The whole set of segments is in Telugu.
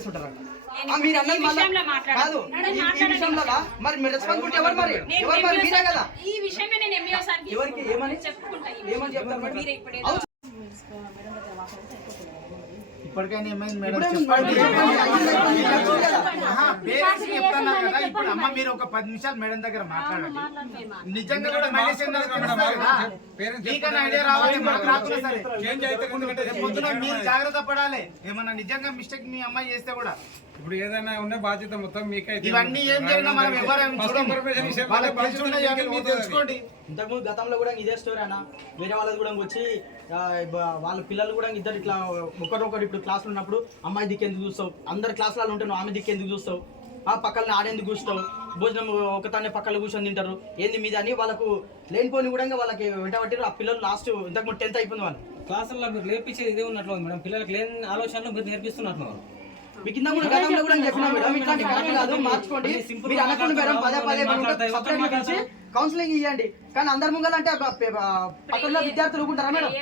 చేస్తుంటారు. మీరు అన్నది కాదు ఈ విషయంలో మరి మీరు రెస్పాన్సిబిలిటీ ఎవరు మరి మీరే కదా. ఈ విషయమే నేను ఎంఈఓ సార్కి ఎవరికి ఏమని చెప్తారు మరి? ఇప్పటికైనా ఏమైంది మేడం చెప్పండి. చెప్తాను కదా. ఇప్పుడు అమ్మ మీరు ఒక 10 నిమిషాలు మేడం దగ్గర మాట్లాడండి. నిజంగా కూడా ఐడియా రావాలి పొద్దున మీరు జాగ్రత్త పడాలి. ఏమన్నా నిజంగా మిస్టేక్ మీ అమ్మాయి చేస్తే కూడా ఇప్పుడు ఏదైనా ఉన్న బాధ్యత మొత్తం మీకైతే ఇవన్నీ ఏం జరిగినా మనం తెలుసుకోండి. ఇంతకుముందు గతంలో కూడా ఇదే స్టోరీ అన్న. వేరే వాళ్ళది కూడా వచ్చి వాళ్ళ పిల్లలు కూడా ఇద్దరు ఇట్లా ఒకరొకరు ఇప్పుడు క్లాసులు ఉన్నప్పుడు అమ్మాయి దిక్కు ఎందుకు చూస్తావు, అందరు క్లాసులలో ఉంటే నువ్వు ఆమె దిక్కు ఎందుకు చూస్తావు, పక్కన ఆడేందుకు కూర్చుంటావు, భోజనం ఒకతానే పక్కన కూర్చొని తింటారు ఏంది మీద అని వాళ్ళకు లేనిపోని కూడా వాళ్ళకి వెంటబట్టి ఆ పిల్లలు లాస్ట్ ఇంతకుముందు 10th అయిపోయింది వాళ్ళు క్లాసుల్లో మీరు లేపించేది ఇదే ఉన్నట్లు మేడం. పిల్లలకి లేని ఆలోచనలు మీరు నేర్పిస్తున్నారు. మీ కింద కూడా గతంలో కూడా చెప్పినా మేడం ఇట్లాంటి కరెక్ట్ కాదు మార్చుకోండి. మీరు అనుకోండి మేడం పదే కౌన్సిలింగ్ ఇవ్వండి. కానీ అందరి ముంగలంటే పక్కన విద్యార్థులు ఉంటారా మేడం?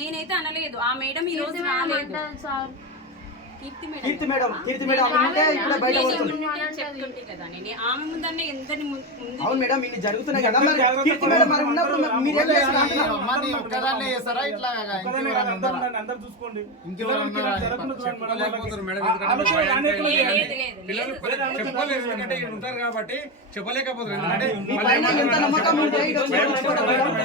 నేనైతే అనలేదు. ఆ మేడం ఈ రోజు రాలేదు. కీర్తి మేడం అంటే ఇప్పుడు బయట చెప్తుంటే కదా నేను ఆమె ముందనే ఎందరి ముందు. అవును మేడం ఇన్ని జరుగుతున్నాయి కదా. మరి కీర్తి మేడం మరి ఉన్నప్పుడు మీరు ఏం చేస్తున్నారు? ఒక్కదాన్నే చేస్తారా ఇట్లా అందరూ చూసుకోండి. ఉంటారు కాబట్టి చెప్పలేకపోతారు.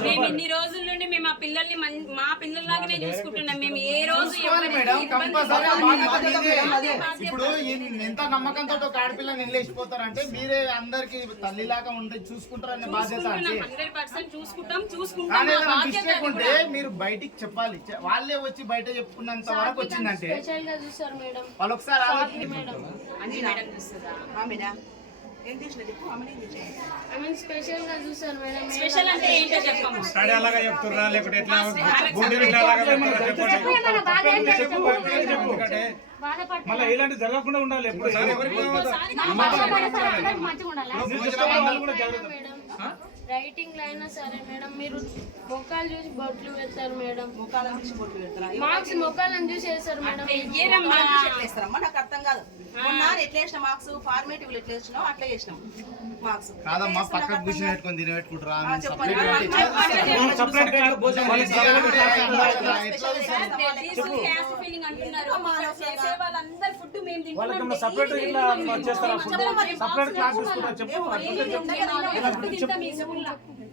మేము ఇన్ని రోజుల నుండి మేము ఆ పిల్లల్ని మా పిల్లల్లాగానే చూసుకుంటున్నాం. మేము ఏ రోజు ఇప్పుడు ఎంత నమ్మకంతో ఒక ఆడపిల్లని నిలేసిపోతారంటే మీరే అందరికి తల్లిలాగా ఉండి చూసుకుంటారనే బాధ్యత. మిస్టేక్ ఉంటే మీరు బయటికి చెప్పాలి. వాళ్ళే వచ్చి బయట చెప్పుకున్నంత వరకు వచ్చిందంటే వాళ్ళు ఒకసారి చెప్తున్నా లేకపోతే ఎట్లా మళ్ళీ ఇలాంటి జరగకుండా ఉండాలి. రైటింగ్ లో అయినా సరే మేడం మీరు మొక్కలు చూసి బొట్లు పెడతారు మేడం. మార్క్స్ మొక్కలను చూసి వేస్తారు మేడం. నాకు అర్థం కాదు. మొన్న ఎట్లా వేసిన మార్క్స్ ఫార్మేటివ్ ఎట్లా వేసినావు అట్లా వేసినాం మార్క్స్. కాదమ్మా పక్కన కూర్చొని పెట్టుకొని తిని పెట్టుకుంటారా?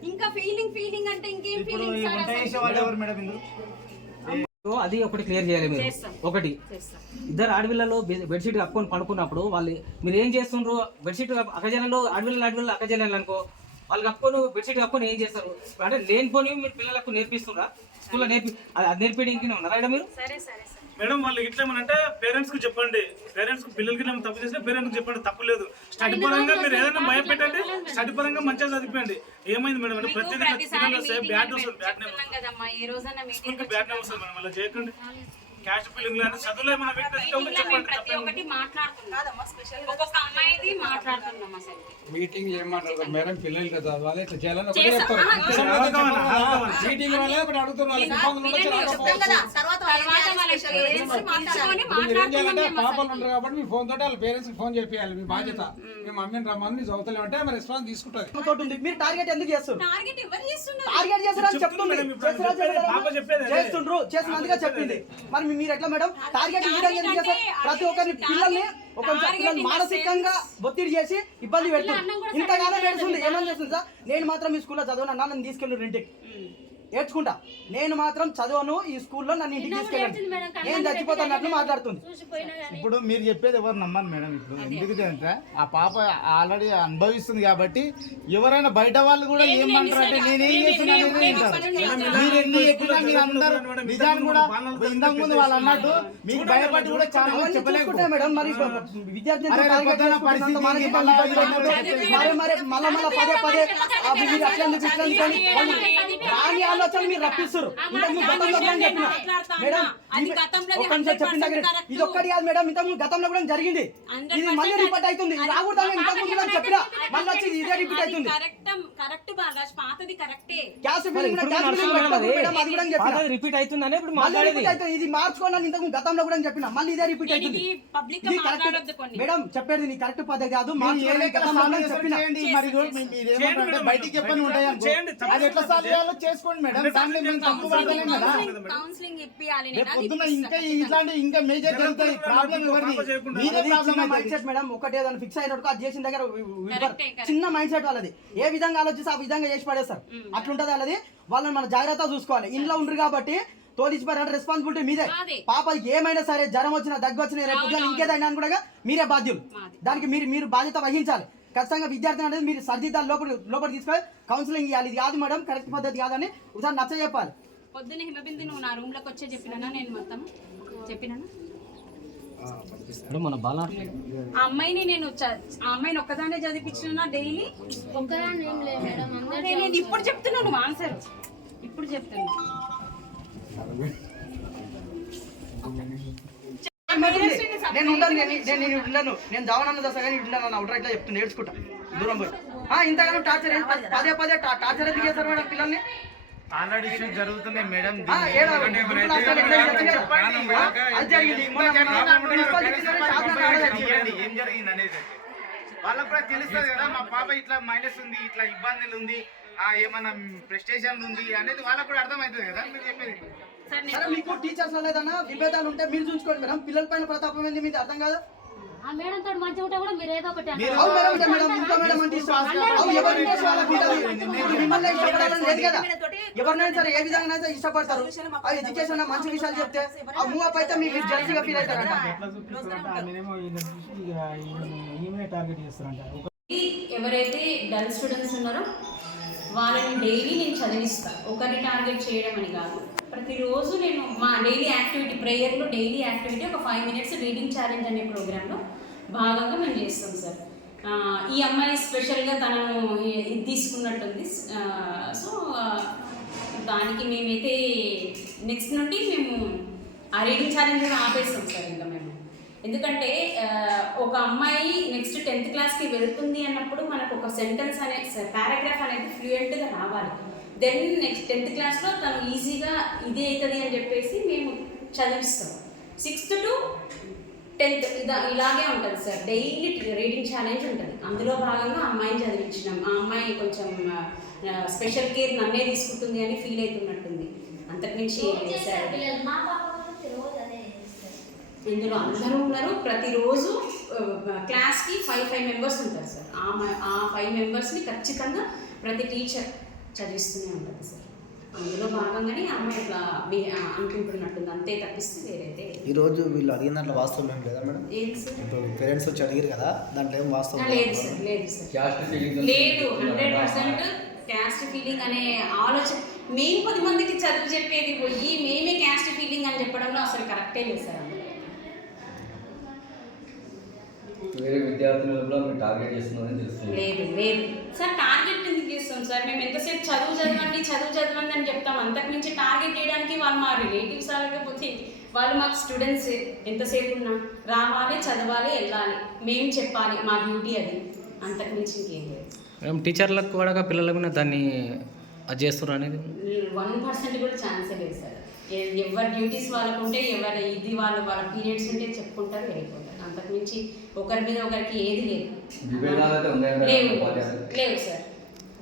ఇంకా ఫీలింగ్ అంటే ఇంకేం ఫీలింగ్? అది ఒకటి క్లియర్ చేయాలి మీరు. ఒకటి ఇద్దరు ఆడపిల్లలు బెడ్షీట్ కప్పుకొని పడుకున్నప్పుడు వాళ్ళు మీరు ఏం చేస్తుండ్రు? బెడ్షీట్ అక్కజనంలో ఆడపిల్లలు అక్కజనాలు అనుకో వాళ్ళు కప్పుకొని బెడ్షీట్ కప్పుకొని ఏం చేస్తారు అంటే లేనిపోని మీరు పిల్లలకు నేర్పిస్తున్నారా? స్కూల్లో నేర్పించడానికి ఉన్నారా ఇక్కడ మీరు? మేడం వాళ్ళు ఇట్లా ఏమనంటే పేరెంట్స్ కు చెప్పండి. పేరెంట్స్ కు పిల్లలకి తప్పు చేస్తే పేరెంట్స్ చెప్పండి, తప్పు లేదు. స్టడీ పరంగా మీరు ఏదైనా భయపెట్టండి, స్టడీ పరంగా మంచిగా చదివించండి. ఏమైంది మేడం అంటే ప్రతి బ్యాడ్ నేమ్ బ్యాడ్ నేమ్ వస్తుంది మేడం. అలా చేయకండి. క్యాష్ ఫీలింగ్ లాంటి చదువులో ఏమైనా చెప్పండి. మీటింగ్ ఏమంటారు మేడం? పిల్లలు చదవాలి ఇట్లా చేయాలని మీటింగ్ వల్ల ఒకటి అడుగుతున్నారు. పాపలు ఉంటారు కాబట్టి మీ ఫోన్ తోటి వాళ్ళ పేరెంట్స్ ఫోన్ చేయాలి. మీ బాధ్యత. మీ మమ్మీని రమ్మని చదువుతలే అంటే ఆమె రెస్పాన్స్ తీసుకుంటుంది. మీరు టార్గెట్ ఎందుకు చేస్తున్నారు? చేస్తున్నందుగా చెప్పింది. మరి మీరు ఎట్లా మేడం టార్గెట్ ప్రతి ఒక్కరిని పిల్లల్ని మానసికంగా ఒత్తిడి చేసి ఇబ్బంది పెడుతుంది. ఇంతగానో పెడుతుంది. ఏమని చేస్తుంది సార్? నేను మాత్రం ఈ స్కూల్లో చదవను, నన్ను తీసుకెళ్ళి ఇంటికి ఏడ్చుకుంటా. నేను మాత్రం చదవను, ఈ స్కూల్లో నన్ను ఇంటికి తీసుకెళ్ళండి, నేను చచ్చిపోతానట్లు మాట్లాడుతుంది. ఇప్పుడు మీరు చెప్పేది ఎవరు నమ్మను మేడం. ఇప్పుడు ఎందుకంటే ఆ పాప ఆల్రెడీ అనుభవిస్తుంది కాబట్టి ఎవరైనా బయట వాళ్ళు కూడా ఏమంటారు అంటే నేనేం చేస్తున్నాను మీరు ఎన్ని చెప్పినా మీరు అందరూ నిజాన్ని కూడా ఇంతకు ముందు వాళ్ళు అన్నట్టు మీకు భయపడి కూడా చాలా చెప్పలేకుంటా మేడం. మరి విద్యార్థి రాని ఆలోచన మీరు రప్పిస్తారు. మేడం అది గతంలో ఒక్క నిమిషం చెప్పిన దగ్గర ఇది ఒక్కటి కాదు మేడం, ఇంతకు ముందు గతంలో కూడా జరిగింది. ఇది మళ్ళీ రిపీట్ అవుతుంది. రాకూడదని ఇంతకు ముందు కూడా చెప్పినా మళ్ళీ వచ్చి ఇదే రిపీట్ అవుతుంది. కరెక్ట్ బాలరాజ్, పాతది కరెక్టే. క్యాష్ ఫిల్లింగ్ కూడా క్యాష్ ఫిల్లింగ్ పెట్టకూడదు మేడం, అది కూడా చెప్పినా. రిపీట్ అవుతుందనే ఇప్పుడు మళ్ళీ మాట్లాడేది. రిపీట్ అవుతుంది. ఇది మార్చుకోండి ఇంతకు ముందు గతంలో కూడా చెప్పినా, మళ్ళీ ఇదే రిపీట్ అవుతుంది. ఇది పబ్లిక్ గా ఇది మాట్లాడొద్దు కరెక్ట్ కొన్ని. మేడం, చెప్పేది నీ కరెక్ట్ పద్ధతి కాదు. మీరు ఏ మార్చుకోండి లెక్కల గతంలో సాల్వ్ కూడా చేస్తారో చెప్పినా. చేయండి. మరి మీరు ఏమంటారంటే బయటికి చెప్పని ఉంటాయి అనుకో. చేయండి, అది ఎట్లా సాల్వ్ చేయాలో చేసుకోండి మేడం. దాంట్లో మేము తప్పు పడతలేం కదా. కౌన్సిలింగ్ ఇప్పియాలి. రేపు పొద్దున్న ఇంకా ఇంకా మేజర్ జరుగుతాయి. ప్రాబ్లం ఎవరిది? మీరే అది ప్రాబ్లం చిన్న అవుతుంది. మైండ్ సెట్ మేడం, ఒకటే ఏదైనా ఫిక్స్ అయినట్టు అది చేసిన దగ్గర Correct. చిన్న మైండ్ సెట్ వాళ్ళది. ఏ విధంగా ఆలోచిస్తే ఆ విధంగా చేసి పడేస్తారు. అట్లుంటది వాళ్ళది. వాళ్ళని మన జాగ్రత్త చూసుకోవాలి. ఇంట్లో ఉండరు కాబట్టి తోలిచిపోయారంటే రెస్పాన్సిబిలిటీ మీదే. మాదే. పాపకి ఏమైనా సరే జ్వరం వచ్చినా దగ్గు వచ్చినా రేపు పొద్దున్న ఇంకేదైనా కూడా మీరే బాధ్యులు. దానికి మీరు బాధ్యత వహించాలి. ఖచ్చితంగా విద్యార్థి అనేది మీరు సర్దిద్దాలు లోపల తీసుకొని కౌన్సిలింగ్ ఇవ్వాలి. ఇది కాదు మేడం, కరెక్ట్ పద్ధతి కాదని ఒకసారి నచ్చ చెప్పాలి. పొద్దున్న హిమబిందు నువ్వు నా రూమ్ లోకి వచ్చే చెప్పినా నేను మొత్తం చెప్పినా మన బాల ఆ అమ్మాయిని నేను ఆ అమ్మాయిని ఒక్కదానే చదివించిన డైలీ. ఒక్కదాన్ని ఏం లేదు మేడం, అందరూ నేను ఇప్పుడు చెప్తున్నా, నువ్వు ఆన్సర్ ఇప్పుడు చెప్తున్నా. నేను ఉండను, నేను ఉండను, నేను జావనన్న దశ కానీ ఉండను. అవుటర్ ఇట్లా చెప్తున్నా, నేర్చుకుంటా దూరం పోయి. ఇంతగానో టార్చర్ పదే టార్చర్ ఎందుకు చేస్తారు మేడం పిల్లల్ని? ఆల్రెడీ ఇష్యూస్ జరుగుతున్నాయి మేడం. ఏం జరిగింది అనేది వాళ్ళకు కూడా తెలుస్తుంది కదా. మా పాప ఇట్లా మైనస్ ఉంది, ఇట్లా ఇబ్బందులు ఉంది, ఏమన్నా ప్రెస్టేషన్ ఉంది అనేది వాళ్ళకు కూడా అర్థమవుతుంది కదా మీరు చెప్పేది. సరే, మీకు టీచర్స్ ఏదైనా విభేదాలు ఉంటే మీరు చూసుకోండి మేడం. పిల్లల పైన ప్రతాపం ఏంది మీకు అర్థం కాదు. ఆ మేడం తోడు మంచిగా ఉంటే కూడా మీరు ఏదో ఒకటి మీరు అవును మేడం, మేడం ఇంట్లో మేడం అంటే ఇష్టం. అవును, ఎవరి ఇంట్లో వాళ్ళ పిల్లలు మిమ్మల్ని ఇష్టపడాలని లేదు కదా. ఎవరినైనా సరే ఏ విధంగా అయితే ఇష్టపడతారు. ఆ ఎడ్యుకేషన్ మంచి విషయాలు చెప్తే ఆ మూవ్ అప్ అయితే మీరు జల్దీగా ఫీల్ అవుతారంట. ఎవరైతే డల్ స్టూడెంట్స్ ఉన్నారో వాళ్ళని డైలీ నేను చదివిస్తాను. ఒకరిని టార్గెట్ చేయడం అని కాదు, ప్రతిరోజు నేను మా డైలీ యాక్టివిటీ ప్రేయర్లో డైలీ యాక్టివిటీ ఒక 5 minutes రీడింగ్ ఛాలెంజ్ అనే ప్రోగ్రాంలో భాగంగా మేము చేస్తాం సార్. ఈ అమ్మాయి స్పెషల్గా తనను ఇది తీసుకున్నట్టుంది. సో దానికి మేమైతే నెక్స్ట్ నుండి మేము ఆ రీడింగ్ ఛాలెంజ్ ఆపేస్తాం సార్. ఇంకా మేము ఎందుకంటే ఒక అమ్మాయి నెక్స్ట్ 10th క్లాస్కి వెళ్తుంది అన్నప్పుడు మనకు ఒక సెంటెన్స్ అనే పారాగ్రాఫ్ అనేది ఫ్లూయెంట్గా రావాలి. దెన్ నెక్స్ట్ 10th క్లాస్లో తను ఈజీగా ఇదే అవుతుంది అని చెప్పేసి మేము చదివిస్తాం. 6th to 10th ఇలాగే ఉంటుంది సార్. డైలీ రీడింగ్ ఛాలెంజ్ ఉంటుంది. అందులో భాగంగా అమ్మాయిని చదివించినాం. ఆ అమ్మాయి కొంచెం స్పెషల్ కేర్ నన్నే తీసుకుంటుంది అని ఫీల్ అవుతున్నట్టుంది. అంతకుమించి ఇందులో అందరూ ఉన్నారు. ప్రతిరోజు క్లాస్కి 5 members ఉంటారు సార్. ఆ 5 membersని ఖచ్చితంగా ప్రతి టీచర్ చదివిస్తూనే ఉంటుంది సార్. అందులో భాగంగానే అమ్మాయి ఇట్లా అనుకుంటున్నట్టుంది, అంతే తప్పిస్తే వేరైతే. ఈరోజు వీళ్ళు అడిగిన దాంట్లో వాస్తవం ఏం లేదా మేడం? ఏది సార్? ఇప్పుడు పేరెంట్స్ వచ్చి అడిగారు కదా, దాంట్లో ఏం వాస్తవం లేదు సార్, లేదు సార్, లేదు. 100% క్యాస్ట్ ఫీలింగ్ అనే ఆలోచన మేము 10 మందికి చదువు చెప్పేది పోయి మేమే క్యాస్ట్ ఫీలింగ్ అని చెప్పడంలో అసలు కరెక్టే లేదు సార్. వేరే విద్యార్థులను కూడా మీరు టార్గెట్ చేస్తున్నారని తెలుస్తుంది. లేదు లేదు సార్, టార్గెట్ ఎందుకు చేస్తాం సార్? మేము ఎంతసేపు చదవండి అని చెప్తాం. అంతకుమించి టార్గెట్ చేయడానికి వాళ్ళు మా రిలేటివ్స్ లేకపోతే వాళ్ళు మాకు స్టూడెంట్స్. ఎంతసేపు ఉన్నా రావాలి, చదవాలి, వెళ్ళాలి, మేము చెప్పాలి, మా డ్యూటీ అది. అంతకుమించి ఇంకేం లేదు మేడం. టీచర్లకు కూడా పిల్లలకు దాన్ని అది చేస్తున్నారు అనేది 1% కూడా ఛాన్సే లేదు సార్. ఎవరి డ్యూటీస్ వాళ్ళకు ఉంటే, ఎవరి ఇది వాళ్ళ పీరియడ్స్ ఉంటే చెప్పుకుంటారు, వెళ్ళిపోతారు. అంతకుమించి ఒకరి మీద ఒకరికి ఏది లేదు. లేవు సార్,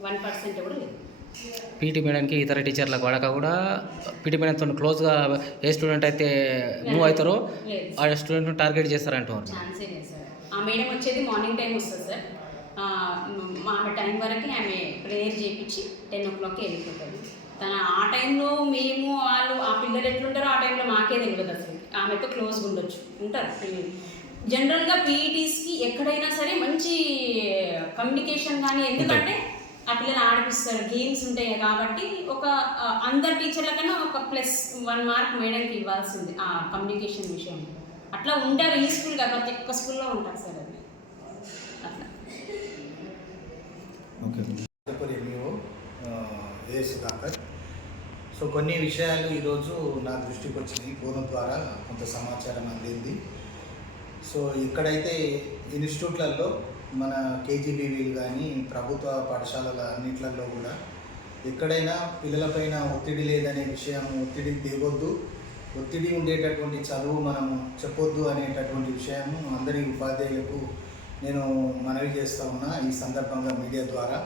1% కూడా లేదు. పీటీ మేడంకి ఇతర టీచర్లకు వాడక కూడా పీటీ మేడంతో క్లోజ్గా ఏ స్టూడెంట్ అయితే మూవ్ అవుతారో ఆ స్టూడెంట్ను టార్గెట్ చేస్తారంటున్నారు. ఛాన్సే లేదు సార్. ఆ మేడం వచ్చేది మార్నింగ్ టైం వస్తుంది సార్. ఆమె టైం వరకు ఆమె ప్రేయర్ చేయించి 10 o'clockకి వెళ్ళిపోతుంది. ఆ టైంలో మేము వాళ్ళు ఆ పిల్లలు ఎట్లుంటారో ఆ టైంలో మాకే తెలియదు అసలు. ఆమెతో క్లోజ్గా ఉంటారు పిల్లలు. జనరల్గా పీఈటీస్కి ఎక్కడైనా సరే మంచి కమ్యూనికేషన్ కానీ, ఎందుకంటే ఆ పిల్లలు ఆడిపిస్తారు, గేమ్స్ ఉంటాయి కాబట్టి ఒక అందరు టీచర్ల కన్నా ఒక +1 mark మేడంకి ఇవ్వాల్సింది ఆ కమ్యూనికేషన్ విషయం. అట్లా ఉంటారు ఈ స్కూల్ కాదు, ప్రతి ఒక్క స్కూల్లో ఉంటారు సార్. అది అట్లా. ఓకే. సో కొన్ని విషయాలు ఈరోజు నా దృష్టికి వచ్చినాయి. ఫోన్ ద్వారా కొంత సమాచారం అందింది. సో ఎక్కడైతే ఇన్స్టిట్యూట్లలో మన కేజీబీవీలు కానీ ప్రభుత్వ పాఠశాలల అన్నిట్లలో కూడా ఎక్కడైనా పిల్లలపైన ఒత్తిడి లేదనే విషయం, ఒత్తిడి తేవద్దు, ఒత్తిడి ఉండేటటువంటి చదువు మనము చెప్పొద్దు అనేటటువంటి విషయం అందరి ఉపాధ్యాయులకు నేను మనవి చేస్తూ ఉన్నా. ఈ సందర్భంగా మీడియా ద్వారా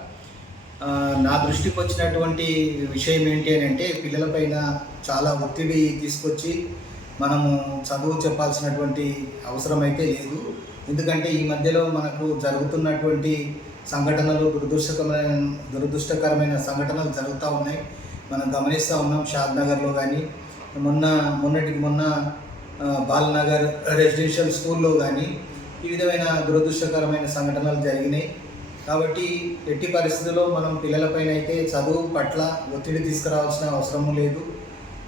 నా దృష్టికి వచ్చినటువంటి విషయం ఏంటి అని అంటే, పిల్లలపైన చాలా ఒత్తిడి తీసుకొచ్చి మనము చదువు చెప్పాల్సినటువంటి అవసరం అయితే లేదు. ఎందుకంటే ఈ మధ్యలో మనకు జరుగుతున్నటువంటి సంఘటనలు దురదృష్టకరమైన సంఘటనలు జరుగుతూ ఉన్నాయి. మనం గమనిస్తూ ఉన్నాం. షాద్నగర్లో కానీ మొన్నటికి మొన్న బాలనగర్ రెసిడెన్షియల్ స్కూల్లో కానీ ఈ విధమైన దురదృష్టకరమైన సంఘటనలు జరిగినాయి. కాబట్టి ఎట్టి పరిస్థితుల్లో మనం పిల్లలపైన అయితే చదువు పట్ల ఒత్తిడి తీసుకురావాల్సిన అవసరం లేదు.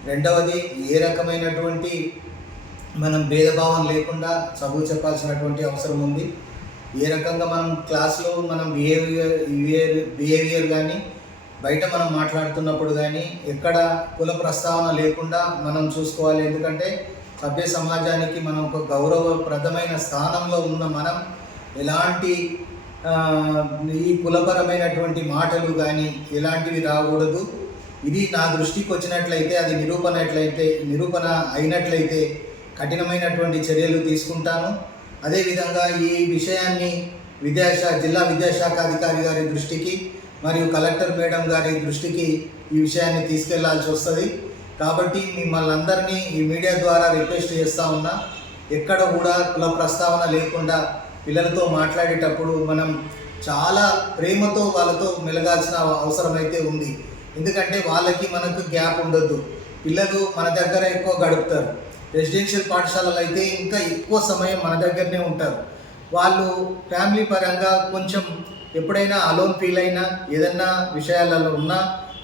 రెండవది, ఏ రకమైనటువంటి మనం భేదభావం లేకుండా చదువు చెప్పాల్సినటువంటి అవసరం ఉంది. ఏ రకంగా మనం క్లాస్లో మనం బిహేవియర్ కానీ బయట మనం మాట్లాడుతున్నప్పుడు కానీ ఎక్కడ కుల ప్రస్తావన లేకుండా మనం చూసుకోవాలి. ఎందుకంటే సభ్య సమాజానికి మనం ఒక గౌరవప్రదమైన స్థానంలో ఉన్న మనం ఎలాంటి ఈ కులపరమైనటువంటి మాటలు కానీ ఎలాంటివి రాకూడదు. ఇది నా దృష్టికి వచ్చినట్లయితే, అది నిరూపణ అయినట్లయితే కఠినమైనటువంటి చర్యలు తీసుకుంటాను. అదేవిధంగా ఈ విషయాన్ని జిల్లా విద్యాశాఖ అధికారి గారి దృష్టికి మరియు కలెక్టర్ మేడం గారి దృష్టికి ఈ విషయాన్ని తీసుకెళ్లాల్సి వస్తుంది. కాబట్టి మిమ్మల్ని అందరినీ ఈ మీడియా ద్వారా రిక్వెస్ట్ చేస్తూ ఉన్నా, ఎక్కడ కూడా కుల ప్రస్తావన లేకుండా పిల్లలతో మాట్లాడేటప్పుడు మనం చాలా ప్రేమతో వాళ్ళతో మెలగాల్సిన అవసరం అయితే ఉంది. ఎందుకంటే వాళ్ళకి మనకు గ్యాప్ ఉండొద్దు. పిల్లలు మన దగ్గర ఎక్కువ గడుపుతారు. రెసిడెన్షియల్ పాఠశాలలు అయితే ఇంకా ఎక్కువ సమయం మన దగ్గరనే ఉంటారు. వాళ్ళు ఫ్యామిలీ పరంగా కొంచెం ఎప్పుడైనా అలోన్ ఫీల్ అయినా ఏదన్నా విషయాలలో ఉన్నా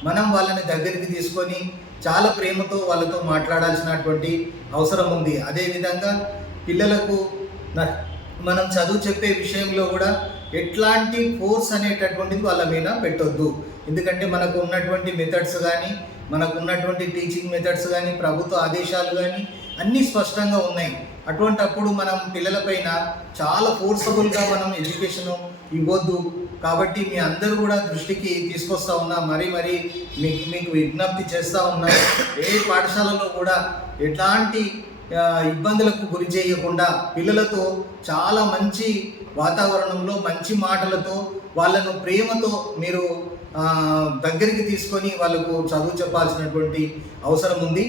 మనం వాళ్ళని దగ్గరికి తీసుకొని చాలా ప్రేమతో వాళ్ళతో మాట్లాడాల్సినటువంటి అవసరం ఉంది. అదేవిధంగా పిల్లలకు మనం చదువు చెప్పే విషయంలో కూడా ఎట్లాంటి ఫోర్స్ అనేటటువంటిది వాళ్ళ మీద పెట్టొద్దు. ఎందుకంటే మనకు ఉన్నటువంటి మెథడ్స్ కానీ, మనకు ఉన్నటువంటి టీచింగ్ మెథడ్స్ కానీ, ప్రభుత్వ ఆదేశాలు కానీ అన్నీ స్పష్టంగా ఉన్నాయి. అటువంటప్పుడు మనం పిల్లలపైన చాలా ఫోర్సబుల్గా మనం ఎడ్యుకేషన్ ఇవ్వద్దు. కాబట్టి మీ అందరూ కూడా దృష్టికి తీసుకొస్తా ఉన్నా, మరీ మీకు విజ్ఞప్తి చేస్తూ ఉన్నా, ఏ పాఠశాలలో కూడా ఎట్లాంటి ఇబ్బందులకు గురి చేయకుండా పిల్లలతో చాలా మంచి వాతావరణంలో మంచి మాటలతో వాళ్ళను ప్రేమతో మీరు దగ్గరికి తీసుకొని వాళ్ళకు చదువు చెప్పాల్సినటువంటి అవసరం ఉంది.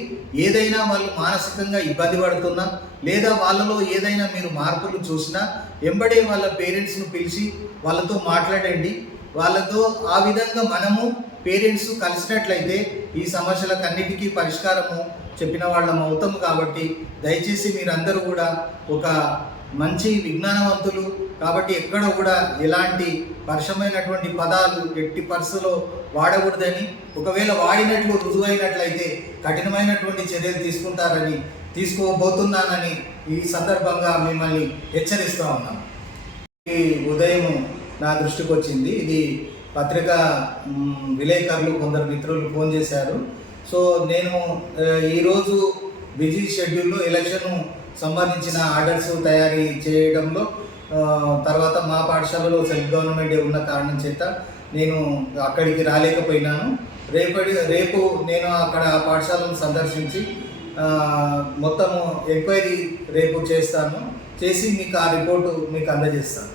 ఏదైనా వాళ్ళు మానసికంగా ఇబ్బంది పడుతున్నా లేదా వాళ్ళలో ఏదైనా మీరు మార్పులు చూసినా వెంబడే వాళ్ళ పేరెంట్స్ను పిలిచి వాళ్ళతో మాట్లాడండి. వాళ్ళతో ఆ విధంగా మనము పేరెంట్స్ కలిసినట్లయితే ఈ సమస్యలకన్నిటికీ పరిష్కారము చెప్పిన వాళ్ళం అవుతాము. కాబట్టి దయచేసి మీరందరూ కూడా ఒక మంచి విజ్ఞానవంతులు కాబట్టి ఎక్కడ కూడా ఎలాంటి పరుషమైనటువంటి పదాలు ఎట్టి పరిస్థితుల్లో వాడకూడదని, ఒకవేళ వాడినట్లు రుజువైనట్లయితే కఠినమైనటువంటి చర్యలు తీసుకోబోతున్నానని ఈ సందర్భంగా మిమ్మల్ని హెచ్చరిస్తూ ఉన్నాం. ఈ ఉదయం నా దృష్టికి వచ్చింది. ఇది పత్రికా విలేకరులు కొందరు మిత్రులు ఫోన్ చేశారు. సో నేను ఈరోజు బిజీ షెడ్యూల్లో ఎలక్షన్ సంబంధించిన ఆర్డర్స్ తయారీ చేయడంలో తర్వాత మా పాఠశాలలో సెల్ఫ్ గవర్నమెంట్ ఉన్న కారణం చేత నేను అక్కడికి రాలేకపోయినాను. రేపు నేను అక్కడ ఆ పాఠశాలను సందర్శించి మొత్తము ఎంక్వైరీ రేపు చేస్తాను. చేసి మీకు ఆ రిపోర్టు మీకు అందజేస్తాను.